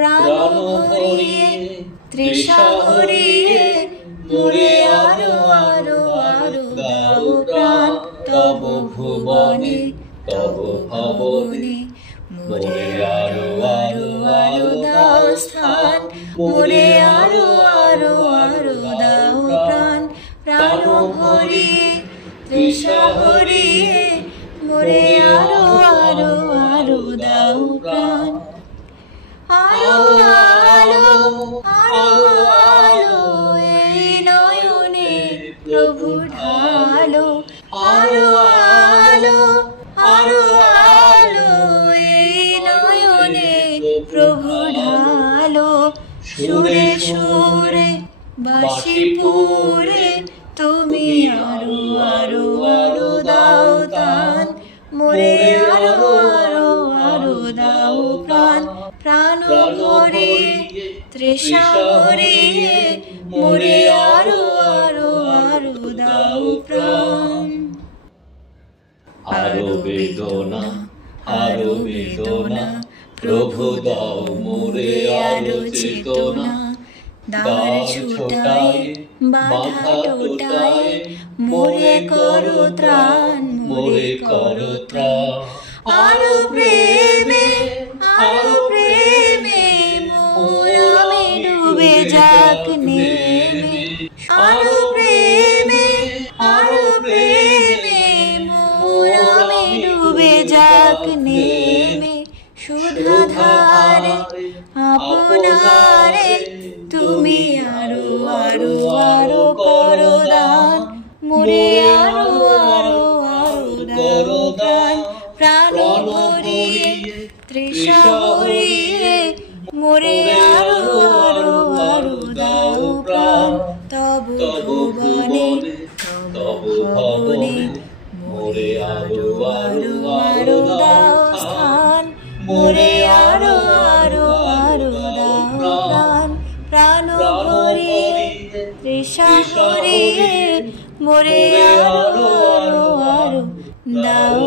প্রাণ ভরিয়ে তৃষা ভরিয়ে মোরে আরো আরো আরো দাও প্রাণ তব ভুবনে তব ভবনে মোরে আরো আরো আরো দাও স্থান মোরে আরো আরো আরো দাও প্রাণ প্রাণ ভরিয়ে তৃষা ভরিয়ে মোরে আরো আরো আরো দাও প্রাণ আলো আলো আলো আলো এই নয়নে প্রভু ঢালো আলো আলো আলো আলো এই নয়নে প্রভু ঢালো সুরে সুরে বাঁশি পুরে তুমি আরো আরো আরো দাও তান মোরে আরো আরো আরো দাও প্রাণ প্রাণ ভরিয়ে তৃষা ভরিয়ে মোরে আরো আরো আরো দাও প্রাণ আরো বেদনা আরো বেদনা প্রভু দাও মোরে আরো চেতনা দ্বার ছুটায় বাধা টোটায় মোরে করো ত্রাণ মোরে করো ত্রাণ আরো প্রেমে মোর আমি ডুবে যাক নেমে আরো প্রেমে মোর আমি ডুবে যাক নেমে সুধা ধারে আপনারে তুমি আরো আরো আরো করো দান মোরে আরো আরো আরো দাও দান প্রাণ ভরিয়ে তৃষা ভরিয়ে মোরে আরো আরো আরো দাও প্রাণ তব ভুবনে তব ভবনে মোরে আরো আরো আরো দাও স্থান মোরে আরো আরো আরো দাও প্রাণ প্রাণ ভরিয়ে তৃষা ভরিয়ে মোরে আরো আরো আরো দাও